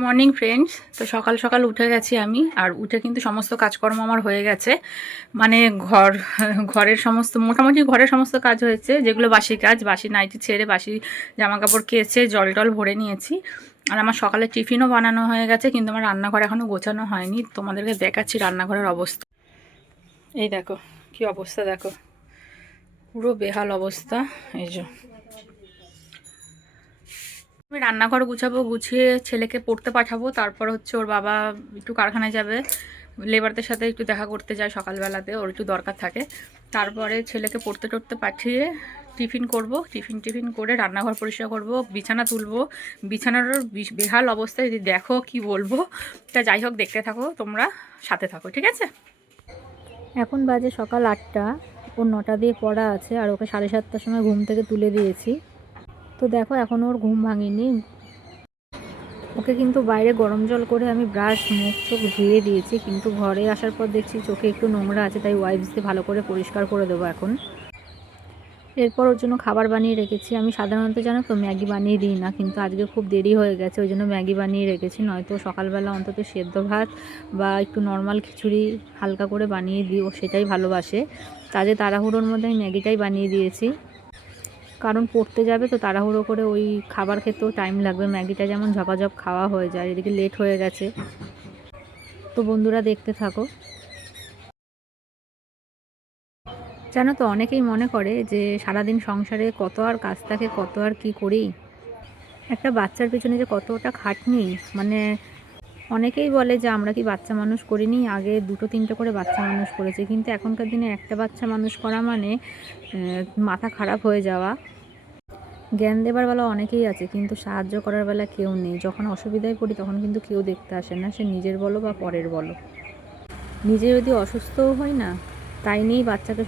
Morning friends. তো সকাল সকাল উঠে গেছি আমি, আর উঠে কিন্তু সমস্ত কাজকর্ম আমার হয়ে গেছে। মানে ঘরের সমস্ত মোটামুটি ঘরের সমস্ত কাজ হয়েছে, যেগুলো বাসি কাজ, বাসি নাইটি ছেড়ে বাসি জামা কাপড় কেচে জল টল ভরে নিয়েছি। আর আমার সকালে টিফিনও বানানো হয়ে গেছে, কিন্তু আমার রান্নাঘর এখনও গোছানো হয়নি। তোমাদেরকে দেখাচ্ছি রান্নাঘরের অবস্থা। এই দেখো কি অবস্থা, দেখো পুরো বেহাল অবস্থা। এই যে আমি রান্নাঘর গুছাবো, গুছিয়ে ছেলেকে পড়তে পাঠাবো, তারপর হচ্ছে ওর বাবা একটু কারখানায় যাবে, লেবারদের সাথে একটু দেখা করতে যায় সকালবেলাতে, ওর একটু দরকার থাকে। তারপরে ছেলেকে পড়তে টড়তে পাঠিয়ে টিফিন করব, টিফিন করে রান্নাঘর পরিষ্কার করব, বিছানা তুলবো। বিছানার বেহাল অবস্থা যদি দেখো কি বলবো। তা যাই হোক, দেখতে থাকো তোমরা, সাথে থাকো, ঠিক আছে। এখন বাজে সকাল 8টা। ওর 9টা দিয়ে পড়া আছে, আর ওকে 7:30টার সময় ঘুম থেকে তুলে দিয়েছি। তো দেখো এখনও ওর ঘুম ভাঙেনি। ওকে কিন্তু বাইরে গরম জল করে আমি ব্রাশ মুখ চোখ ধুয়ে দিয়েছি, কিন্তু ঘরে আসার পর দেখছি চোখে একটু নোংরা আছে, তাই ওয়াইপস দিয়ে ভালো করে পরিষ্কার করে দেবো এখন। এরপর ওর জন্য খাবার বানিয়ে রেখেছি। আমি সাধারণত জানো তো ম্যাগি বানিয়ে দিই না, কিন্তু আজকে খুব দেরি হয়ে গেছে, ওই জন্য ম্যাগি বানিয়ে রেখেছি। নয়তো সকালবেলা অন্তত সেদ্ধ ভাত বা একটু নর্মাল খিচুড়ি হালকা করে বানিয়ে দিই, ও সেটাই ভালোবাসে। কাজে তাড়াহুড়োর মধ্যে আমি ম্যাগিটাই বানিয়ে দিয়েছি, কারণ পড়তে যাবে তো তাড়াহুড়ো করে ওই খাবার খেতেও টাইম লাগবে। ম্যাগিটা যেমন ঝপাঝপ খাওয়া হয়ে যায়, এদিকে লেট হয়ে গেছে। তো বন্ধুরা দেখতে থাকো। জানো তো অনেকেই মনে করে যে সারাদিন সংসারে কত আর কাজ থাকে, কত আর কি করি, একটা বাচ্চার পেছনে যে কতটা খাটনি। মানে অনেকেই বলে যে আমরা কি বাচ্চা মানুষ করিনি, আগে 2-3টে করে বাচ্চা মানুষ করেছে, কিন্তু এখনকার দিনে একটা বাচ্চা মানুষ করা মানে মাথা খারাপ হয়ে যাওয়া। জ্ঞান দেবার বেলা অনেকেই আছে, কিন্তু সাহায্য করার বেলা কেউ নেই। যখন অসুবিধায় পড়ি তখন কিন্তু কেউ দেখতে আসে না, সে নিজের বলো বা পরের বলো। নিজে যদি অসুস্থও হই না, তাই নিয়েই বাচ্চাকে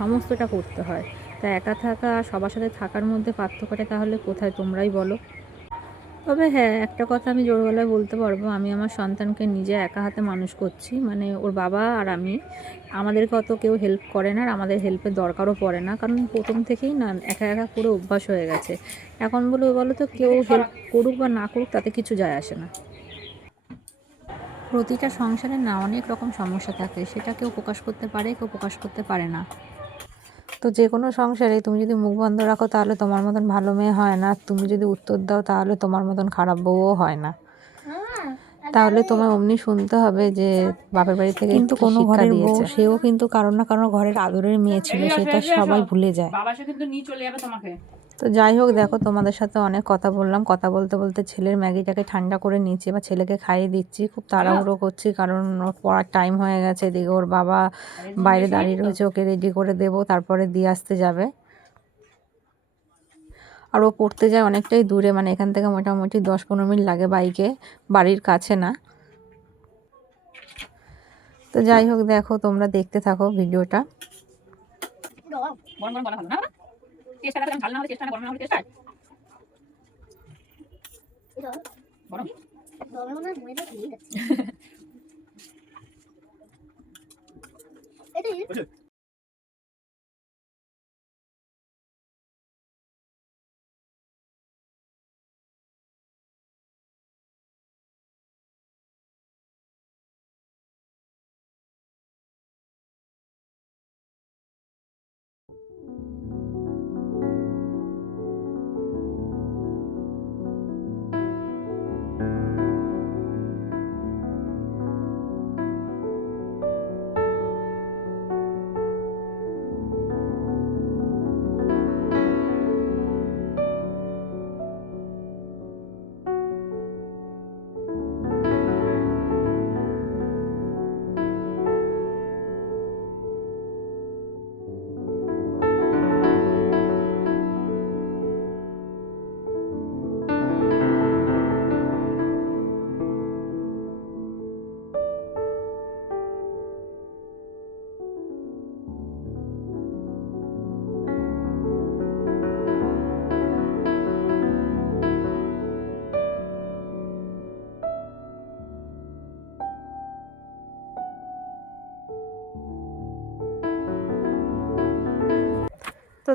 সমস্তটা করতে হয়। তা একা থাকা আর সবার সাথে থাকার মধ্যে পার্থক্যটা তাহলে কোথায় তোমরাই বলো। তবে হ্যাঁ, একটা কথা আমি জোর গলায় বলতে পারবো, আমি আমার সন্তানকে নিজে একা হাতে মানুষ করছি। মানে ওর বাবা আর আমি, আমাদেরকে অত কেউ হেল্প করে না, আর আমাদের হেল্পের দরকারও পড়ে না, কারণ প্রথম থেকেই না একা একা করে অভ্যাস হয়ে গেছে। এখন বলো তো কেউ হেল্প করুক বা না করুক তাতে কিছু যায় আসে না। প্রতিটা সংসারে না অনেক রকম সমস্যা থাকে, সেটা কেউ প্রকাশ করতে পারে, কেউ প্রকাশ করতে পারে না। তো যে কোনো সংসারে তুমি যদি মুখ বন্ধ রাখো তাহলে তোমার মতন ভালো মেয়ে হয় না, তুমি যদি উত্তর দাও তাহলে তোমার মতন খারাপ বউও হয় না। তাহলে তোমায় অমনি শুনতে হবে যে বাপের বাড়ি থেকে কিন্তু কি কোনো শিক্ষা ঘরের বউ, দিয়েছে। সেও কিন্তু কারো না কারো ঘরের আদরের মেয়ে ছিল, সেটা সবাই ভুলে যায়। বাবা এসে কিন্তু নিয়ে চলে যাবে তোমাকে। তো যাই হোক, দেখো তোমাদের সাথে অনেক কথা বললাম, কথা বলতে বলতে ছেলের ম্যাগিটাকে ঠান্ডা করে নিচ্ছি, বা ছেলেকে খাইয়ে দিচ্ছি। খুব তাড়াহুড়ো করছি কারণ ওর পড়ার টাইম হয়ে গেছে। এদিকে ওর বাবা বাইরে দাঁড়িয়ে রয়েছে, ওকে রেডি করে দেবো, তারপরে দিয়ে আসতে যাবে। আর ও পড়তে যায় অনেকটাই দূরে, মানে এখান থেকে মোটামুটি 10-15 মিনিট লাগে বাইকে, বাড়ির কাছে না। তো যাই হোক, দেখো তোমরা দেখতে থাকো ভিডিওটা। গরম গরম বলা ভালো না, চেষ্টা করতে ঝাল না হলে চেষ্টা, গরম না হলে চেষ্টা। গরম গরম না মনে তো ঠিক আছে। এটাই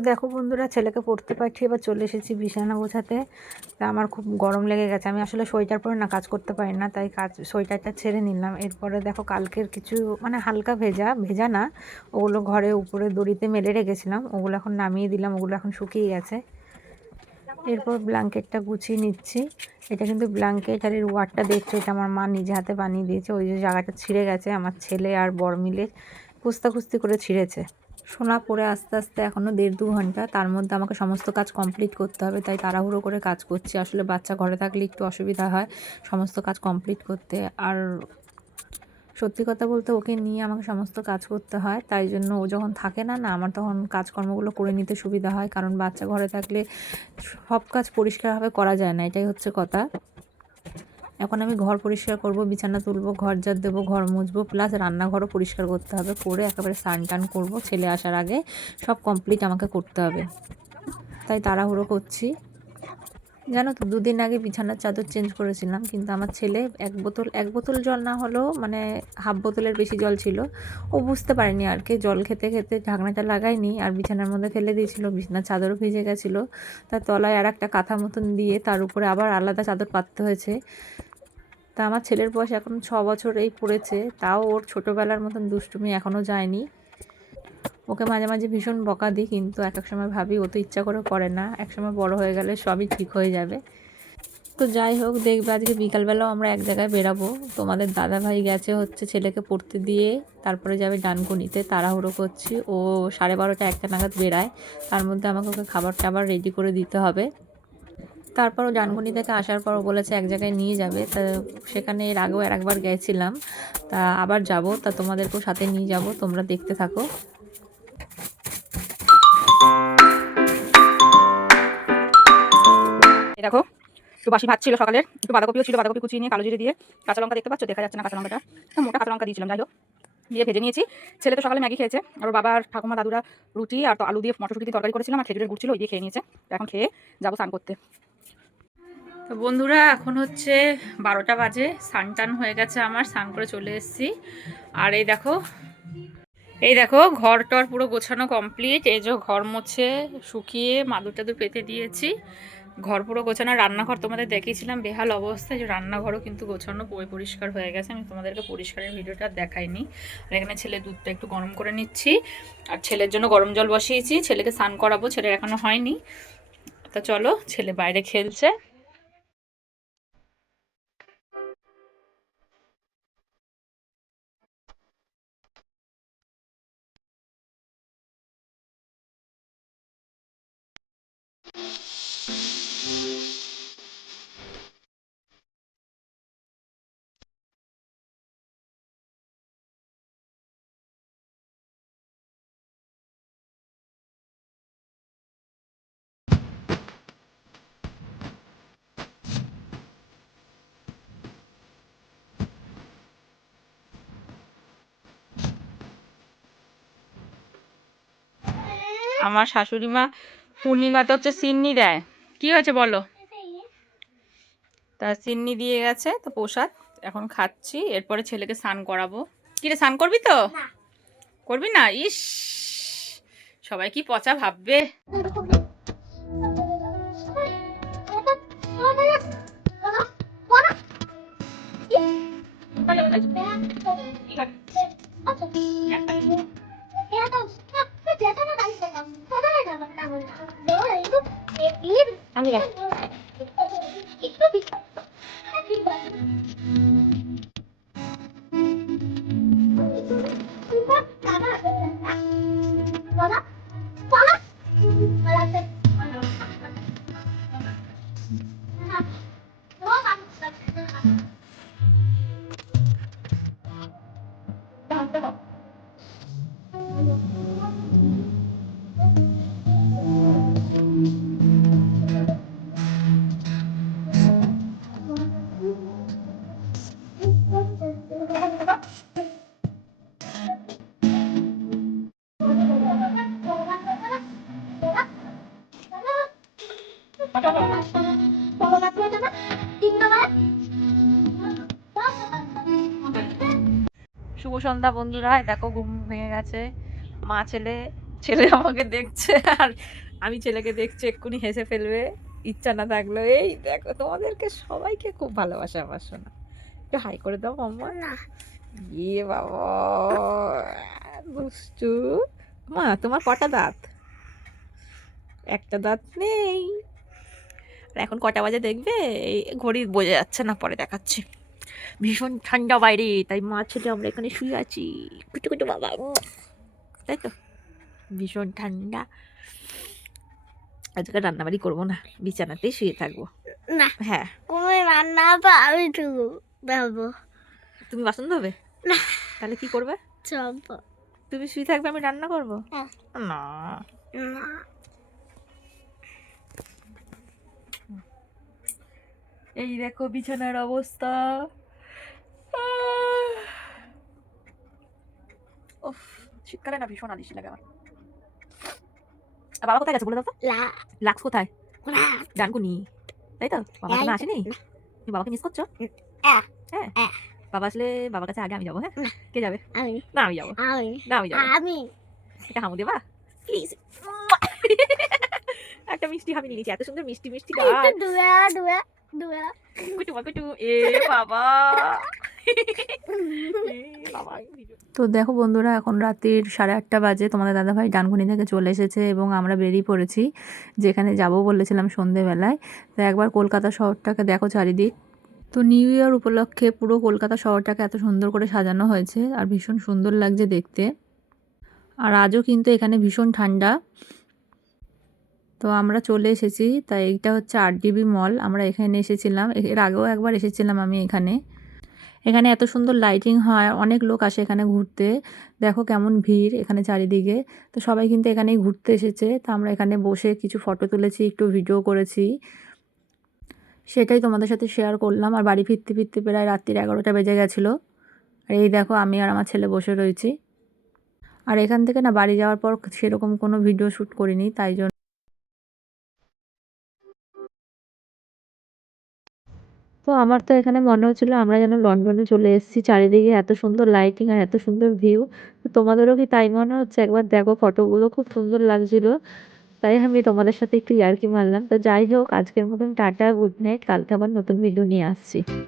দেখো বন্ধুরা, ছেলেকে পড়তে পাঠিয়ে এবার চলে এসেছি বিছানা গোছাতে। তা আমার খুব গরম লেগে গেছে, আমি আসলে সোয়েটার পরে না কাজ করতে পারি না, তাই সোয়েটারটা ছেড়ে নিলাম। এরপরে দেখো কালকের কিছু মানে হালকা ভেজা ভেজা না, ওগুলো ঘরে উপরে দড়িতে মেলে রেখেছিলাম, ওগুলো এখন নামিয়ে দিলাম, ওগুলো এখন শুকিয়ে গেছে। এরপর ব্ল্যাঙ্কেটটা গুছিয়ে নিচ্ছি। এটা কিন্তু ব্ল্যাঙ্কেট আর এর ওয়ারটা দেখছো, এটা আমার মা নিজে হাতে বানিয়ে দিয়েছে। ওই যে জায়গাটা ছিঁড়ে গেছে, আমার ছেলে আর বর মিলে কুস্তাকুস্তি করে ছিঁড়েছে। সোনা পরে আস্তে আস্তে এখনও 1.5-2 ঘন্টা, তার মধ্যে আমাকে সমস্ত কাজ কমপ্লিট করতে হবে, তাই তাড়াহুড়ো করে কাজ করছি। আসলে বাচ্চা ঘরে থাকলে একটু অসুবিধা হয় সমস্ত কাজ কমপ্লিট করতে, আর সত্যি কথা বলতে ওকে নিয়ে আমাকে সমস্ত কাজ করতে হয়, তাই জন্য ও যখন থাকে না না আমার তখন কাজকর্মগুলো করে নিতে সুবিধা হয়, কারণ বাচ্চা ঘরে থাকলে সব কাজ পরিষ্কারভাবে করা যায় না, এটাই হচ্ছে কথা। এখন আমি ঘর পরিষ্কার করব, বিছানা তুলবো, ঘর ঝাড় দেবো, ঘর মুছবো, প্লাস রান্নাঘরও পরিষ্কার করতে হবে, করে একেবারে স্নান টান করবো, ছেলে আসার আগে সব কমপ্লিট আমাকে করতে হবে, তাই তাড়াহুড়ো করছি। জানো তো 2 দিন আগে বিছানার চাদর চেঞ্জ করেছিলাম, কিন্তু আমার ছেলে এক বোতল জল না হলেও মানে হাফ বোতলের বেশি জল ছিল, ও বুঝতে পারেনি আর কি, জল খেতে খেতে ঢাকনাটা লাগায়নি আর বিছানার মধ্যে ফেলে দিয়েছিল, বিছানার চাদরও ভিজে গেছিলো, তার তলায় আর একটা কাঁথা মতন দিয়ে তার উপরে আবার আলাদা চাদর পাততে হয়েছে। তা আমার ছেলের বয়স এখন 6 বছর এই পড়েছে, তাও ওর ছোটোবেলার মতন দুষ্টুমি এখনও যায়নি। ওকে মাঝে মাঝে ভীষণ বকা দিই, কিন্তু এক এক সময় ভাবি ও তো ইচ্ছা করে করে না, এক সময় বড় হয়ে গেলে সবই ঠিক হয়ে যাবে। তো যাই হোক, দেখবে আজকে বিকালবেলাও আমরা এক জায়গায় বেরাবো। তোমাদের দাদাভাই গেছে হচ্ছে ছেলেকে পড়তে দিয়ে, তারপরে যাবে ডানকুনিতে, তাড়াহুড়ো করছি, ও 12:30 1টা নাগাদ বেরায়, তার মধ্যে আমাকে ওকে খাবার টাবার রেডি করে দিতে হবে। তারপরও ডানকুনি থেকে আসার পর বলেছে এক জায়গায় নিয়ে যাবে, তা সেখানে এর আগেও একবার গেছিলাম, তা আবার যাব, তা তোমাদেরকেও সাথে নিয়ে যাব, তোমরা দেখতে থাকো। দেখো একটু বাসি ভাত ছিল সকালের, একটু বাঁধাকপিও ছিল, বাঁধাকপি কুচিয়ে নিয়ে কালো জিরে দিয়ে, কাঁচা লঙ্কা দেখতে পাচ্ছ, দেখা যাচ্ছে না কাঁচা লঙ্কাটা, মোটা কাঁচা লঙ্কা দিয়েছিলাম, যাই হোক দিয়ে ভেজে নিয়েছি। ছেলে তো সকালে ম্যাগি খেয়েছে, আর ওর বাবা আর ঠাকুমা দাদুরা রুটি আর তো আলু দিয়ে মটরশুঁটি দিয়ে তরকারি করেছিলাম, আর খেজুরের গুড় ছিল, ওই দিয়ে খেয়ে নিয়েছে। এখন খেয়ে যাবো স্নান করতে। তো বন্ধুরা এখন হচ্ছে 12টা বাজে, স্নান টান হয়ে গেছে আমার, স্নান করে চলে এসেছি। আর এই দেখো ঘর টর পুরো গোছানো কমপ্লিট, এই যে ঘর মুছে শুকিয়ে মাদুর টাদুর পেতে দিয়েছি, ঘর পুরো গোছানো। রান্নাঘর তোমাদের দেখিয়েছিলাম বেহাল অবস্থা, যে রান্নাঘরও কিন্তু গোছানো পরিষ্কার হয়ে গেছে, আমি তোমাদেরকে পরিষ্কারের ভিডিওটা দেখাইনি। আর এখানে ছেলের দুধটা একটু গরম করে নিচ্ছি, আর ছেলের জন্য গরম জল বসিয়েছি, ছেলেকে স্নান করাবো, ছেলের এখনো হয়নি। তা চলো, ছেলে বাইরে খেলছে। আমার শাশুড়ি মা পূর্ণিমাতে হচ্ছে সিন্নি দেয়, কি হয়েছে বলো, তা সিন্নি দিয়ে গেছে তো প্রসাদ, এখন খাচ্ছি, এরপরে ছেলেকে স্নান করাবো। কি রে, স্নান করবি তো? করবি না? ইস, সবাই কি পচা ভাববে। শুভ সন্ধ্যা বন্ধুরা, দেখো ঘুম ভেঙে গেছে, মা ছেলে ছেলে আমাকে দেখছে আর আমি ছেলেকে দেখছি, এক্ষুনি হেসে ফেলবে ইচ্ছা না থাকলেও। এই দেখো তোমাদেরকে সবাইকে খুব ভালোবাসে আমার সোনা। একটু হাই করে দাও মাম্মা। না ইয়ে বাবা দুষ্টু। মা তোমার কটা দাঁত? একটা দাঁত নেই। আর এখন কটা বাজে দেখবে? এই ঘড়ি বোঝা যাচ্ছে না, পরে দেখাচ্ছি। ভীষণ ঠান্ডা বাইরে, তাই মা ছেলে আমরা এখানে শুয়ে আছি কুটু কুটু বাবা, তাই তো। ভীষণ ঠান্ডা। আজকে রান্নাবাড়ি করবো না, বিছানাতেই শুয়ে থাকবো। না হ্যাঁ। তুমি রান্না বা আমি দেবো তুমি বাসন ধোবে? না তাহলে কি করবে? সব তুমি শুয়ে থাকবে, আমি রান্না করবো? হ্যাঁ। না। না এই দেখো বিছানার অবস্থা। উফ, শীতকালে না ভীষণ আলিশি লাগে আমার। আর বাবা কোথায় গেছে বলে দাও তো? লা লাক্স কোথায়? লা ডানকুনি, তাই তো? বাবা এই এখনো তো। আসেনি? তুমি বাবাকে মিস করছো? হ্যাঁ। হ্যাঁ। হ্যাঁ। বাবা আসলে বাবার কাছে আগে আমি যাবো। হ্যাঁ। না। কে যাবে? আমি না আমি যাবো। আমি না আমি যাবো। আমি একটা হামু দেবা প্লিজ? একটা মিষ্টি হামি নিয়েছি, এত সুন্দর মিষ্টি মিষ্টি গাছ। দুয়া দুয়া দুয়া কুটু কুটু এ বাবা। এ বাবা, তো দেখো বন্ধুরা, এখন রাত্রির 8:30 বাজে। তোমাদের দাদাভাই ডানকুনি থেকে চলে এসেছে এবং আমরা বেরিয়ে পড়েছি যেখানে যাব বলেছিলাম সন্ধেবেলায়। তো একবার কলকাতা শহরটাকে দেখো চারিদিক। তো নিউ ইয়ার উপলক্ষে পুরো কলকাতা শহরটাকে এত সুন্দর করে সাজানো হয়েছে আর ভীষণ সুন্দর লাগছে দেখতে। আর আজও কিন্তু এখানে ভীষণ ঠান্ডা। তো আমরা চলে এসেছি। তাই এইটা হচ্ছে 8DB মল। আমরা এখানে এসেছিলাম, এর আগেও একবার এসেছিলাম আমি এখানে। এখানে এত সুন্দর লাইটিং হয়, অনেক লোক আসে এখানে ঘুরতে। দেখো কেমন ভিড় এখানে চারিদিকে। তো সবাই কিন্তু এখানেই ঘুরতে এসেছে। তো আমরা এখানে বসে কিছু ফটো তুলেছি, একটু ভিডিও করেছি, সেটাই তোমাদের সাথে শেয়ার করলাম। আর বাড়ি ফিরতে ফিরতে প্রায় রাত্রির 11টা বেজে গেছিলো। আর এই দেখো আমি আর আমার ছেলে বসে রয়েছি। আর এখান থেকে না বাড়ি যাওয়ার পর সেরকম কোনো ভিডিও শ্যুট করিনি, তাই জন্য। তো আমার তো এখানে মনে হচ্ছিলো আমরা যেন লন্ডনে চলে এসেছি, চারিদিকে এত সুন্দর লাইটিং আর এত সুন্দর ভিউ। তো তোমাদেরও কি তাই মনে হচ্ছে? একবার দেখো ফটোগুলো, খুব সুন্দর লাগছিল। তাই আমি তোমাদের সাথে একটু ইয়ার্কি মারলাম। তো যাই হোক, আজকের মতন টাটা, গুড নাইট। কালকে আবার নতুন ভিডিও নিয়ে আসছি।